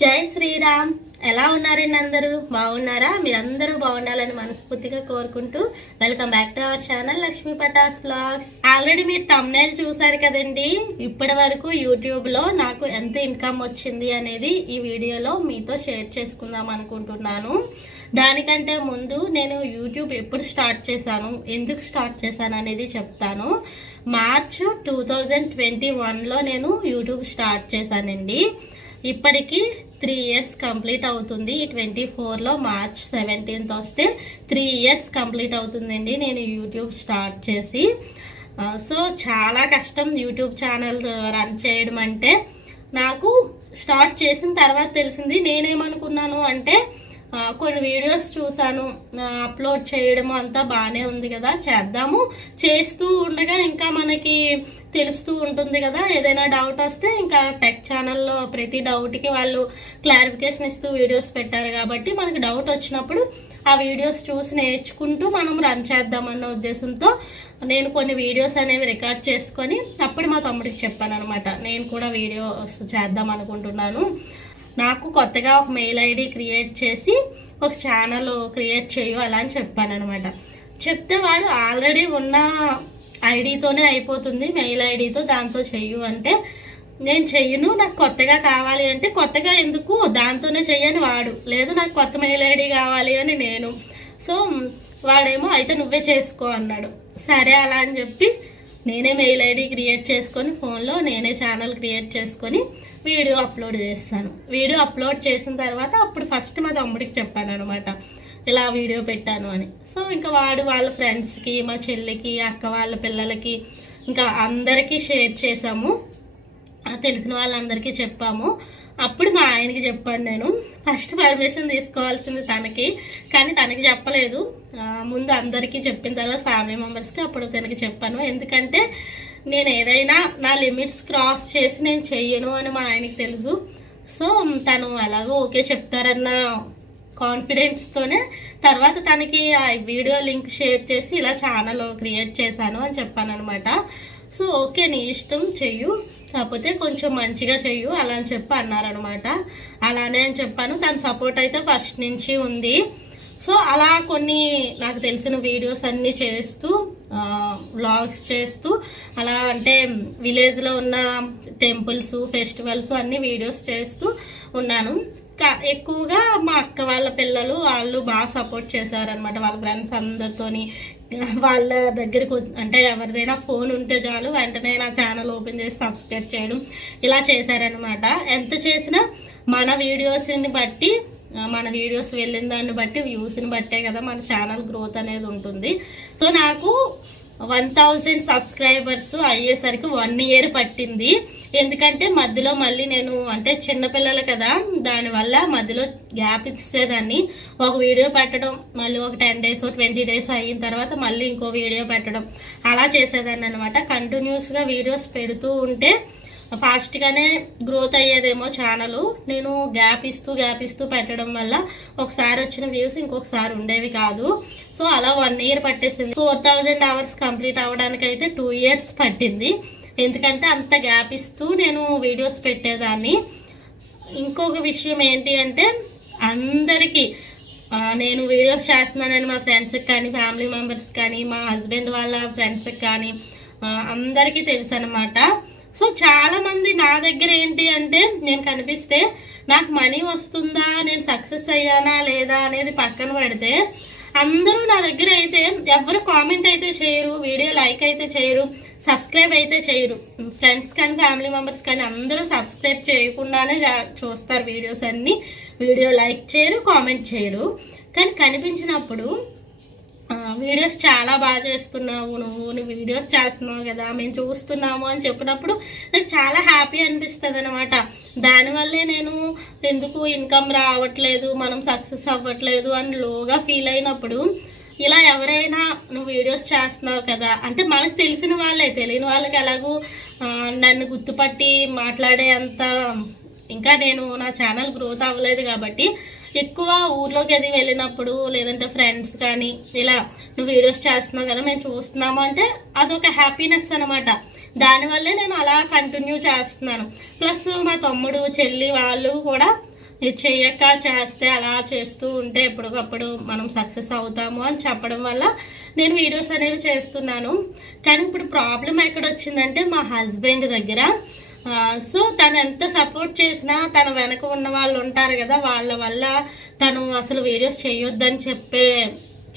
జై శ్రీరామ్. ఎలా ఉన్నారండి అందరూ? బాగున్నారా? మీరందరూ బాగుండాలని మనస్ఫూర్తిగా కోరుకుంటూ welcome back to our channel Lakshmi Patas vlogs already మీరు తమ్నైల్ చూసారు కదండి. ఇప్పటి వరకు యూట్యూబ్లో నాకు ఎంత ఇన్కమ్ వచ్చింది అనేది ఈ వీడియోలో మీతో షేర్ చేసుకుందాం అనుకుంటున్నాను. దానికంటే ముందు నేను యూట్యూబ్ ఎప్పుడు స్టార్ట్ చేశాను? ఎందుకు స్టార్ట్ చేశాను అనేది చెప్తాను. మార్చ్ టూ థౌజండ్ ట్వంటీ వన్లో నేను యూట్యూబ్ స్టార్ట్ చేశానండి. ఇప్పటికీ త్రీ ఇయర్స్ కంప్లీట్ అవుతుంది. ట్వంటీ ఫోర్లో మార్చ్ సెవెంటీన్త్ వస్తే త్రీ ఇయర్స్ కంప్లీట్ అవుతుందండి. నేను యూట్యూబ్ స్టార్ట్ చేసి సో చాలా కష్టం యూట్యూబ్ ఛానల్ రన్ చేయడం అంటే. నాకు స్టార్ట్ చేసిన తర్వాత తెలిసింది నేనేమనుకున్నాను అంటే కొన్ని వీడియోస్ చూశాను అప్లోడ్ చేయడం అంతా బాగానే ఉంది కదా చేద్దాము. చేస్తూ ఉండగా ఇంకా మనకి తెలుస్తూ ఉంటుంది కదా ఏదైనా డౌట్ వస్తే ఇంకా టెక్ ఛానల్లో ప్రతి డౌట్కి వాళ్ళు క్లారిఫికేషన్ ఇస్తూ వీడియోస్ పెట్టారు కాబట్టి మనకి డౌట్ వచ్చినప్పుడు ఆ వీడియోస్ చూసి నేర్చుకుంటూ మనం రన్ చేద్దామన్న ఉద్దేశంతో నేను కొన్ని వీడియోస్ అనేవి రికార్డ్ చేసుకొని అప్పుడు మా తమ్ముడికి చెప్పాను అనమాట నేను కూడా వీడియోస్ చేద్దాం అనుకుంటున్నాను. నాకు కొత్తగా ఒక మెయిల్ ఐడి క్రియేట్ చేసి ఒక ఛానల్ క్రియేట్ చేయు అలా అని చెప్పాను అనమాట చెప్తే వాడు ఆల్రెడీ ఉన్న ఐడితోనే అయిపోతుంది మెయిల్ ఐడితో దాంతో చెయ్యు అంటే నేను చెయ్యను నాకు కొత్తగా కావాలి అంటే కొత్తగా ఎందుకు? దాంతోనే చెయ్యని వాడు. లేదు నాకు కొత్త మెయిల్ ఐడి కావాలి అని నేను. సో వాడేమో అయితే నువ్వే చేసుకో అన్నాడు. సరే అలా అని చెప్పి నేనే మెయిల్ ఐడి క్రియేట్ చేసుకొని ఫోన్లో నేనే ఛానల్ క్రియేట్ చేసుకొని వీడియో అప్లోడ్ చేస్తాను. వీడియో అప్లోడ్ చేసిన తర్వాత అప్పుడు ఫస్ట్ మా తమ్ముడికి చెప్పాను అనమాట ఇలా వీడియో పెట్టాను అని. సో ఇంకా వాడు వాళ్ళ ఫ్రెండ్స్కి మా చెల్లికి అక్క వాళ్ళ పిల్లలకి ఇంకా అందరికీ షేర్ చేసాము తెలిసిన వాళ్ళందరికీ చెప్పాము. అప్పుడు మా ఆయనకి చెప్పాను నేను. ఫస్ట్ పర్మిషన్ తీసుకోవాల్సింది తనకి కానీ తనకి చెప్పలేదు. ముందు అందరికీ చెప్పిన తర్వాత ఫ్యామిలీ మెంబర్స్కి అప్పుడు తనకి చెప్పాను. ఎందుకంటే నేను ఏదైనా నా లిమిట్స్ క్రాస్ చేసి నేను చెయ్యను అని మా ఆయనకి తెలుసు. సో తను అలాగో ఓకే చెప్తారన్న కాన్ఫిడెన్స్తోనే తర్వాత తనకి ఆ వీడియో లింక్ షేర్ చేసి ఇలా ఛానల్ క్రియేట్ చేశాను అని చెప్పాను అనమాట సో ఓకే నీ ఇష్టం చెయ్యు కాకపోతే కొంచెం మంచిగా చెయ్యు అలా అని చెప్పి అన్నారనమాట అలానే అని చెప్పాను తన సపోర్ట్ అయితే ఫస్ట్ నుంచి ఉంది. సో అలా కొన్ని నాకు తెలిసిన వీడియోస్ అన్నీ చేస్తూ వ్లాగ్స్ చేస్తూ అలా అంటే విలేజ్లో ఉన్న టెంపుల్స్ ఫెస్టివల్స్ అన్ని వీడియోస్ చేస్తూ ఉన్నాను. ఎక్కువగా మా అక్క వాళ్ళ పిల్లలు వాళ్ళు బాగా సపోర్ట్ చేశారనమాట వాళ్ళ ఫ్రెండ్స్ అందరితోని వాళ్ళ దగ్గరికి అంటే ఎవరిదైనా ఫోన్ ఉంటే చాలు వెంటనే నా ఛానల్ ఓపెన్ చేసి సబ్స్క్రైబ్ చేయడం ఇలా చేశారనమాట ఎంత చేసినా మన వీడియోస్ని బట్టి మన వీడియోస్ వెళ్ళిన దాన్ని బట్టి వ్యూస్ని బట్టే కదా మన ఛానల్ గ్రోత్ అనేది ఉంటుంది. సో నాకు వన్ థౌజండ్ సబ్స్క్రైబర్స్ అయ్యేసరికి వన్ ఇయర్ పట్టింది. ఎందుకంటే మధ్యలో మళ్ళీ నేను అంటే చిన్నపిల్లలు కదా దానివల్ల మధ్యలో గ్యాప్ ఇచ్చేదాన్ని. ఒక వీడియో పెట్టడం మళ్ళీ ఒక టెన్ డేస్ ట్వంటీ డేస్ అయిన తర్వాత మళ్ళీ ఇంకో వీడియో పెట్టడం. అలా చేసేదాన్ని అనమాట కంటిన్యూస్గా వీడియోస్ పెడుతూ ఉంటే ఫాస్ట్గానే గ్రోత్ అయ్యేదేమో ఛానల్ నేను గ్యాప్ ఇస్తూ గ్యాప్ ఇస్తూ పెట్టడం వల్ల ఒకసారి వచ్చిన వ్యూస్ ఇంకొకసారి ఉండేవి కాదు. సో అలా వన్ ఇయర్ పట్టేసింది. ఫోర్ థౌజండ్ అవర్స్ కంప్లీట్ అవ్వడానికి అయితే టూ ఇయర్స్ పట్టింది. ఎందుకంటే అంత గ్యాప్ ఇస్తూ నేను వీడియోస్ పెట్టేదాన్ని. ఇంకొక విషయం ఏంటి అంటే అందరికీ నేను వీడియోస్ చేస్తున్నానని మా ఫ్రెండ్స్కి కానీ ఫ్యామిలీ మెంబర్స్ కానీ మా హస్బెండ్ వాళ్ళ ఫ్రెండ్స్కి కానీ అందరికీ తెలుసు అనమాట సో చాలామంది నా దగ్గర ఏంటి అంటే నేను కనిపిస్తే నాకు మనీ వస్తుందా నేను సక్సెస్ అయ్యానా లేదా అనేది పక్కన పెడితే అందరూ నా దగ్గర అయితే ఎవరు కామెంట్ అయితే చేయరు వీడియో లైక్ అయితే చేయరు సబ్స్క్రైబ్ అయితే చేయరు. ఫ్రెండ్స్ కానీ ఫ్యామిలీ మెంబర్స్ కానీ అందరూ సబ్స్క్రైబ్ చేయకుండానే చూస్తారు వీడియోస్ అన్నీ. వీడియో లైక్ చేయరు కామెంట్ చేయరు. కానీ కనిపించినప్పుడు వీడియోస్ చాలా బాగా చేస్తున్నావు నువ్వు నువ్వు వీడియోస్ చేస్తున్నావు కదా మేము చూస్తున్నాము అని చెప్పినప్పుడు నాకు చాలా హ్యాపీ అనిపిస్తుంది అనమాట దానివల్లే నేను ఎందుకు ఇన్కమ్ రావట్లేదు మనం సక్సెస్ అవ్వట్లేదు అని లోగా ఫీల్ అయినప్పుడు ఇలా ఎవరైనా నువ్వు వీడియోస్ చేస్తున్నావు కదా అంటే మనకు తెలిసిన వాళ్ళే తెలియని వాళ్ళకి ఎలాగూ నన్ను గుర్తుపట్టి మాట్లాడే అంత ఇంకా నేను నా ఛానల్ గ్రోత్ అవ్వలేదు కాబట్టి ఎక్కువ ఊర్లోకి అది వెళ్ళినప్పుడు లేదంటే ఫ్రెండ్స్ కానీ ఇలా నువ్వు వీడియోస్ చేస్తున్నావు కదా మేము చూస్తున్నాము అంటే అదొక హ్యాపీనెస్ అనమాట దానివల్లే నేను అలా కంటిన్యూ చేస్తున్నాను. ప్లస్ మా తమ్ముడు చెల్లి వాళ్ళు కూడా చెయ్యక చేస్తే అలా చేస్తూ ఉంటే ఎప్పటికప్పుడు మనం సక్సెస్ అవుతాము అని చెప్పడం వల్ల నేను వీడియోస్ అనేవి చేస్తున్నాను. కానీ ఇప్పుడు ప్రాబ్లం ఎక్కడ వచ్చిందంటే మా హస్బెండ్ దగ్గర సో తను ఎంత సపోర్ట్ చేసినా తన వెనక ఉన్న వాళ్ళు ఉంటారు కదా వాళ్ళ వల్ల తను అసలు వీడియోస్ చేయొద్దని చెప్పే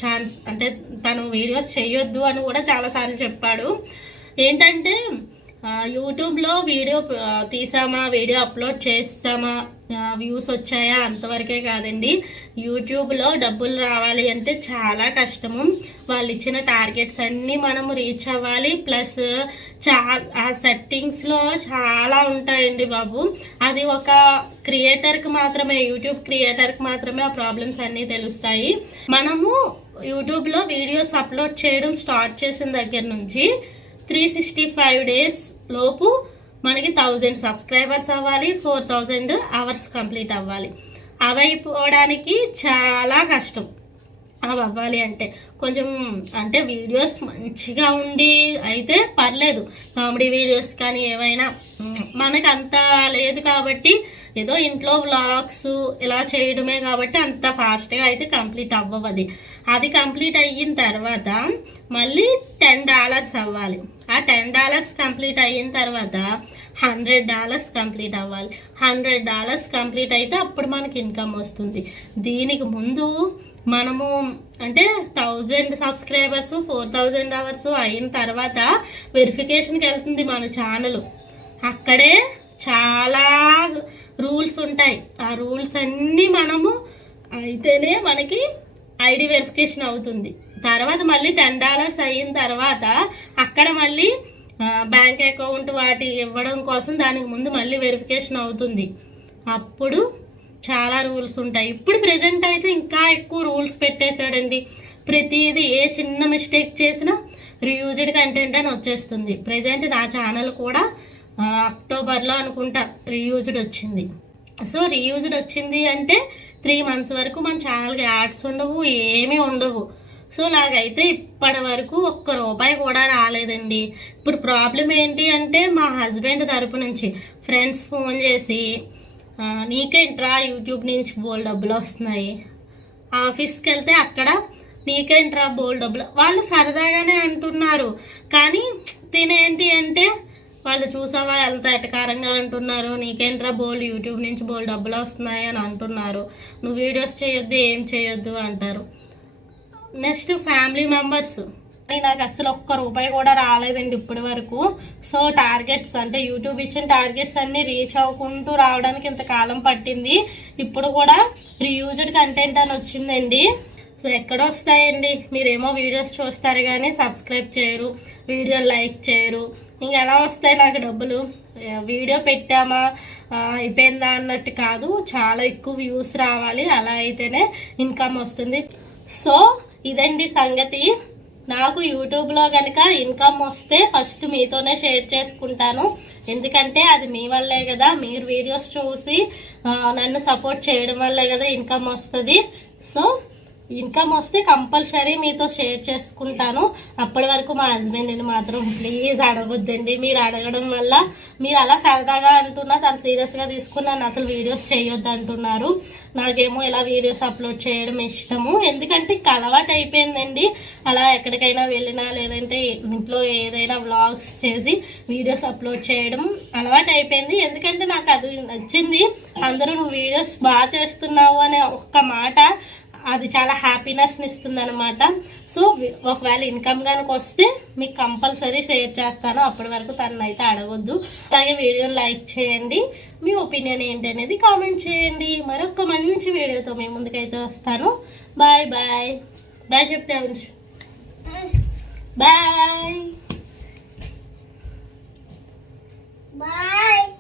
ఛాన్స్ అంటే తను వీడియోస్ చేయొద్దు అని కూడా చాలాసార్లు చెప్పాడు. ఏంటంటే యూట్యూబ్లో వీడియో తీసామా వీడియో అప్లోడ్ చేసామా వ్యూస్ వచ్చాయా అంతవరకే కాదండి. యూట్యూబ్లో డబ్బులు రావాలి అంటే చాలా కష్టము. వాళ్ళు ఇచ్చిన టార్గెట్స్ అన్నీ మనము రీచ్ అవ్వాలి. ప్లస్ చా ఆ సెట్టింగ్స్లో చాలా ఉంటాయండి బాబు. అది ఒక క్రియేటర్కి మాత్రమే యూట్యూబ్ క్రియేటర్కి మాత్రమే ఆ ప్రాబ్లమ్స్ అన్నీ తెలుస్తాయి. మనము యూట్యూబ్లో వీడియోస్ అప్లోడ్ చేయడం స్టార్ట్ చేసిన దగ్గర నుంచి త్రీ సిక్స్టీ ఫైవ్ డేస్ లోపు మనకి థౌజండ్ సబ్స్క్రైబర్స్ అవ్వాలి ఫోర్ థౌజండ్ అవర్స్ కంప్లీట్ అవ్వాలి. అవైపోవడానికి చాలా కష్టం. అవి అవ్వాలి అంటే కొంచెం అంటే వీడియోస్ మంచిగా ఉండి అయితే పర్లేదు. కామెడీ వీడియోస్ కానీ ఏవైనా మనకు అంత లేదు కాబట్టి ఏదో ఇంట్లో వ్లాగ్స్ ఇలా చేయడమే కాబట్టి అంత ఫాస్ట్గా అయితే కంప్లీట్ అవ్వవది. అది కంప్లీట్ అయిన తర్వాత మళ్ళీ టెన్ డాలర్స్ అవ్వాలి. ఆ టెన్ డాలర్స్ కంప్లీట్ అయిన తర్వాత హండ్రెడ్ డాలర్స్ కంప్లీట్ అవ్వాలి. హండ్రెడ్ డాలర్స్ కంప్లీట్ అయితే అప్పుడు మనకి ఇన్కమ్ వస్తుంది. దీనికి ముందు మనము అంటే thousand subscribers four thousand hours అయిన తర్వాత వెరిఫికేషన్కి వెళ్తుంది మన ఛానల్ అక్కడే చాలా రూల్స్ ఉంటాయి. ఆ రూల్స్ అన్నీ మనము అయితేనే మనకి ఐడి వెరిఫికేషన్ అవుతుంది. తర్వాత మళ్ళీ టెన్ డాలర్స్ అయిన తర్వాత అక్కడ మళ్ళీ బ్యాంక్ అకౌంట్ వాటి ఇవ్వడం కోసం దానికి ముందు మళ్ళీ వెరిఫికేషన్ అవుతుంది. అప్పుడు చాలా రూల్స్ ఉంటాయి. ఇప్పుడు ప్రజెంట్ అయితే ఇంకా ఎక్కువ రూల్స్ పెట్టేశాడండి. ప్రతిదీ ఏ చిన్న మిస్టేక్ చేసినా రియూజ్డ్ కంటెంట్ అని వచ్చేస్తుంది. ప్రెజెంట్ నా ఛానల్ కూడా అక్టోబర్లో అనుకుంటా రీయూజ్డ్ వచ్చింది. సో రీయూజ్డ్ వచ్చింది అంటే త్రీ మంత్స్ వరకు మన ఛానల్కి యాడ్స్ ఉండవు ఏమీ ఉండవు. సో నాకైతే ఇప్పటి వరకు ఒక్క రూపాయి కూడా రాలేదండి. ఇప్పుడు ప్రాబ్లం ఏంటి అంటే మా హస్బెండ్ తరపు నుంచి ఫ్రెండ్స్ ఫోన్ చేసి నీకేంట్రా యూట్యూబ్ నుంచి బోల్ డబ్బులు వస్తున్నాయి. ఆఫీస్కి వెళ్తే అక్కడ నీకేంట్రా బోల్ డబ్బులు వాళ్ళు సరదాగానే అంటున్నారు. కానీ తినేంటి అంటే వాళ్ళు చూసావా ఎంత ఎటకారంగా అంటున్నారు? నీకేంట్రా బోల్ యూట్యూబ్ నుంచి బోల్డ్ డబ్బులు వస్తున్నాయి అని అంటున్నారు. నువ్వు వీడియోస్ చేయొద్దు ఏం చేయొద్దు అంటారు. నెక్స్ట్ ఫ్యామిలీ మెంబర్స్ నాకు అసలు ఒక్క రూపాయి కూడా రాలేదండి ఇప్పటి వరకు. సో టార్గెట్స్ అంటే యూట్యూబ్ ఇచ్చిన టార్గెట్స్ అన్నీ రీచ్ అవ్వకుంటూ రావడానికి ఇంత కాలం పట్టింది. ఇప్పుడు కూడా రీయూజ్డ్ కంటెంట్ అని వచ్చిందండి. సో ఎక్కడ వస్తాయండి? మీరేమో వీడియోస్ చూస్తారు కానీ సబ్స్క్రైబ్ చేయరు. వీడియో లైక్ చేయరు. ఇంకా ఎలా వస్తాయి నాకు డబ్బులు? వీడియో పెట్టామా? అయిపోయిందా అన్నట్టు కాదు. చాలా ఎక్కువ వ్యూస్ రావాలి. అలా అయితేనే ఇన్కమ్ వస్తుంది. సో ఇదండి సంగతి. నాకు యూట్యూబ్లో కనుక ఇన్కమ్ వస్తే ఫస్ట్ మీతోనే షేర్ చేసుకుంటాను. ఎందుకంటే అది మీ వల్లే కదా. మీరు వీడియోస్ చూసి నన్ను సపోర్ట్ చేయడం వల్లే కదా ఇన్కమ్ వస్తుంది. సో ఇన్కమ్ వస్తే కంపల్సరీ మీతో షేర్ చేసుకుంటాను. అప్పటి వరకు మా హస్బెండ్ని మాత్రం ప్లీజ్ అడగొద్దండి. మీరు అడగడం వల్ల మీరు అలా సరదాగా అంటున్నా తను సీరియస్గా తీసుకుని నన్ను అసలు వీడియోస్ చేయొద్దు అంటున్నారు నాకేమో ఇలా వీడియోస్ అప్లోడ్ చేయడం ఇష్టము. ఎందుకంటే అలవాటు అయిపోయిందండి. అలా ఎక్కడికైనా వెళ్ళినా లేదంటే ఇంట్లో ఏదైనా వ్లాగ్స్ చేసి వీడియోస్ అప్లోడ్ చేయడం అలవాటు అయిపోయింది. ఎందుకంటే నాకు అది నచ్చింది. అందరూ నువ్వు వీడియోస్ బాగా చేస్తున్నావు అనే ఒక్క మాట అది చాలా హ్యాపీనెస్ని ఇస్తుంది అనమాట సో ఒకవేళ ఇన్కమ్ కనుక వస్తే మీకు కంపల్సరీ షేర్ చేస్తాను. అప్పటి వరకు తనని అయితే అడగొద్దు. అలాగే వీడియోని లైక్ చేయండి. మీ ఒపీనియన్ ఏంటి అనేది కామెంట్ చేయండి. మరొక మంచి వీడియోతో మీ ముందుకైతే వస్తాను. బాయ్ బాయ్ బాయ్ చెప్తే ఉంచు. Bye Bye.